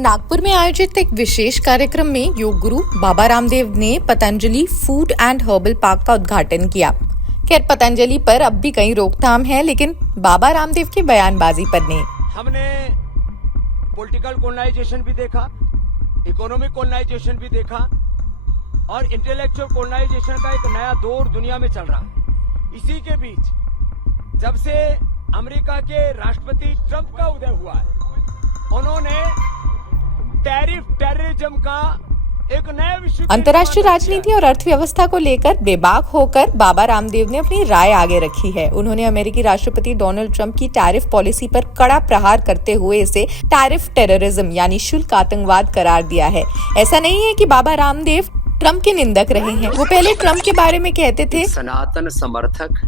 नागपुर में आयोजित एक विशेष कार्यक्रम में योग गुरु बाबा रामदेव ने Patanjali food and herbal park का उद्घाटन किया। खैर पतंजलि पर अब भी कई रोकथाम है, लेकिन बाबा रामदेव की बयानबाजी पर नहीं। हमने पॉलिटिकल कॉलोनाइजेशन भी देखा, इकोनॉमिक कॉलोनाइजेशन भी देखा और इंटेलेक्चुअल कॉलोनाइजेशन का एक नया दौर दुनिया में चल रहा है। इसी के बीच जब से अमेरिका के राष्ट्रपति ट्रंप का उदय हुआ है, उन्होंने टेररिज्म का एक नया विश्व अंतर्राष्ट्रीय राजनीति और अर्थव्यवस्था को लेकर बेबाक होकर बाबा रामदेव ने अपनी राय आगे रखी है। उन्होंने अमेरिकी राष्ट्रपति डोनाल्ड ट्रंप की टैरिफ पॉलिसी पर कड़ा प्रहार करते हुए इसे टैरिफ टेररिज्म यानी शुल्क आतंकवाद करार दिया है। ऐसा नहीं है कि बाबा रामदेव ट्रंप के निंदक रहे हैं, वो पहले ट्रंप के बारे में कहते थे। सनातन समर्थक,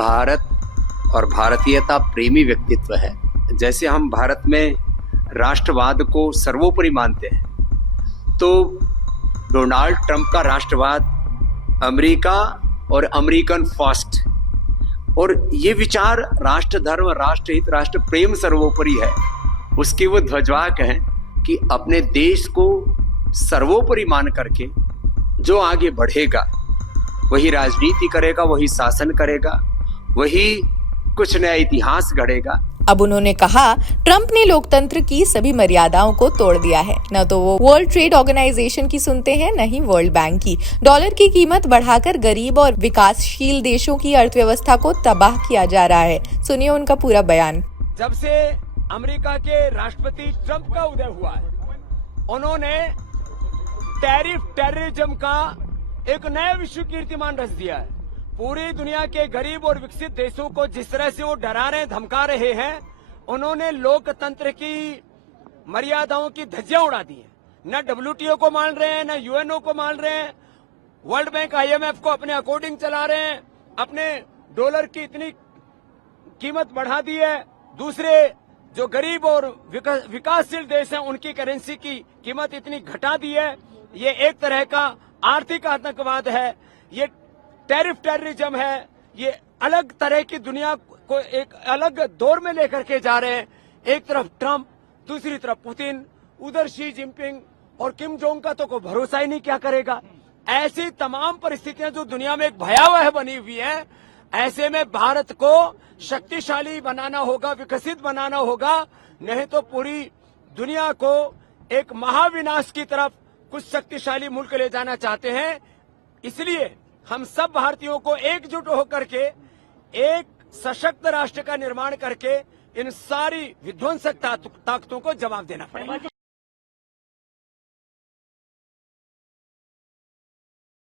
भारत और भारतीयता प्रेमी व्यक्तित्व है। जैसे हम भारत में राष्ट्रवाद को सर्वोपरि मानते हैं, तो डोनाल्ड ट्रंप का राष्ट्रवाद अमेरिका और अमेरिकन फर्स्ट, और ये विचार राष्ट्र धर्म, राष्ट्रहित, राष्ट्र प्रेम सर्वोपरि है। उसके वो ध्वजवाहक हैं कि अपने देश को सर्वोपरि मान करके जो आगे बढ़ेगा वही राजनीति करेगा, वही शासन करेगा, वही कुछ नया इतिहास गढ़ेगा। अब उन्होंने कहा ट्रंप ने लोकतंत्र की सभी मर्यादाओं को तोड़ दिया है। न तो वो वर्ल्ड ट्रेड ऑर्गेनाइजेशन की सुनते हैं, न ही वर्ल्ड बैंक की। डॉलर की कीमत बढ़ाकर गरीब और विकासशील देशों की अर्थव्यवस्था को तबाह किया जा रहा है। सुनिए उनका पूरा बयान। जब से अमेरिका के राष्ट्रपति ट्रंप का उदय हुआ है, उन्होंने टेररिज्म का एक नया विश्व कीर्तिमान रच दिया है। पूरी दुनिया के गरीब और विकसित देशों को जिस तरह से वो डरा रहे, धमका रहे हैं, उन्होंने लोकतंत्र की मर्यादाओं की धज्जियां उड़ा दी है। न WTO को मान रहे हैं, न UNO को मान रहे हैं, वर्ल्ड बैंक IMF को अपने अकॉर्डिंग चला रहे हैं, अपने डॉलर की इतनी कीमत बढ़ा दी है। दूसरे जो गरीब और विकासशील देश हैं, उनकी करेंसी की कीमत इतनी घटा दी है। ये एक तरह का आर्थिक आतंकवाद है, ये टैरिफ टेररिज्म है। ये अलग तरह की दुनिया को एक अलग दौर में लेकर के जा रहे हैं। एक तरफ ट्रंप, दूसरी तरफ पुतिन, उधर शी जिनपिंग और किम जोंग का तो कोई भरोसा ही नहीं क्या करेगा। ऐसी तमाम परिस्थितियां जो दुनिया में एक भयावह बनी हुई है, ऐसे में भारत को शक्तिशाली बनाना होगा, विकसित बनाना होगा, नहीं तो पूरी दुनिया को एक महाविनाश की तरफ कुछ शक्तिशाली मुल्क ले जाना चाहते हैं। इसलिए हम सब भारतीयों को एकजुट होकर के एक सशक्त राष्ट्र का निर्माण करके इन सारी विध्वंसक ताकतों को जवाब देना पड़ेगा।